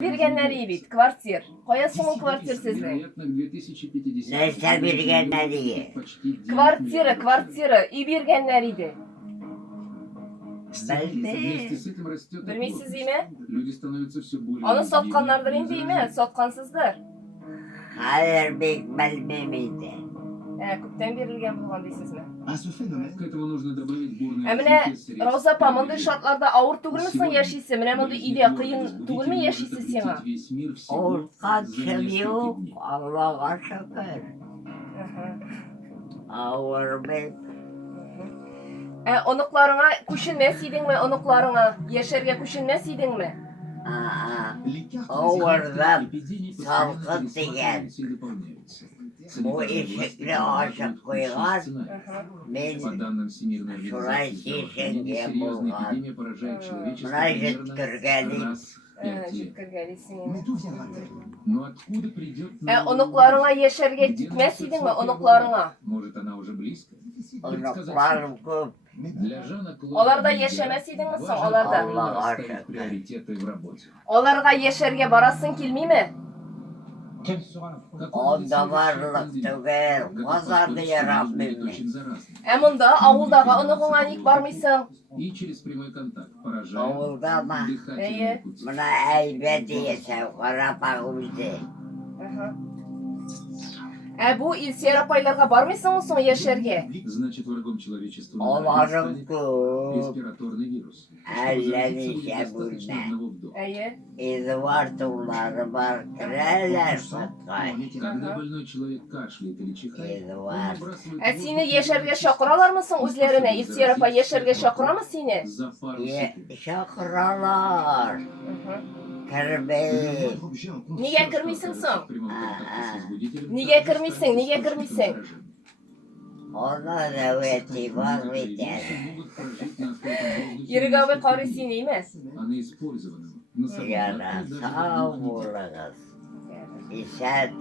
Bergenleri bit, kvartir. Koyasın o kvartir sizin. Neyse bergenleri. Kvartiri, iyi bergenleriydi. Bildi. Bilmeysiz iyi mi? Onu satkanlardır indi iyi mi? Satkansızdır. Hayır bilmemiydi. Küpten verilgen bulgan deysiz mi? К этому нужно добавить бурные Emine средства. Rosa Pamındı şartlarda ağır tugulmuşsun yaşayısı. Mine bunu ide kıyın tugulmu yaşayısı sana. Orkan seviyor. Allah'a şükür. Ağır bir. Onuklarına kuşunmesiydin mi? Onuklarına yaşarga kuşunmesiydin mi? Ağırdan salkın diyen. Bu eşekli aşık koygan. Ben şurayı şişenge bulgan. Buna jütkürgelim. Но откуда придет Onuklarına yaşarga gitmesiydin mi? Onuklarına. Может, она уже близко? Onuklarım köp. Для Жана Olarda yaşamasiydin mi sen olarda? Allah расставить aşkına. приоритеты в работе. Olarga yaşarga barasın kilmi mi? Onda varlık tügel. Kazandı yarabbim. Emunda avuldaga onuğuna nik barmıysın? И через прямой контакт, поражая Avulda mı? дыхательные пути. Buna eybet yesem karapağımızı. Bu ilsiyara paylarga barmıysın mı son yaşarga? Значит, врагом человечества Onların станет köp. респираторный вирус. Elleri Чтобы işe достаточно bölme. одного вдоха. İzi var tuğları var. Kreler satkay. Когда больной человек кашляет или чихает, İzi он var. выбрасывает Seni yaşarga şakıralar mısın üzerine? İlsiyara pay yaşarga şakıra mı seni? за пару секунд. Şakralar. Kırbe. Niye kırmıyorsun sen? В прямом контакте с возбудителем Niye kırmıyorsun? Niye kırmıyorsun? Ona reveti var biter. Yırgağı karısı değil mi? А на использованном носовом Yara лаке даже sağ olunuz. İşe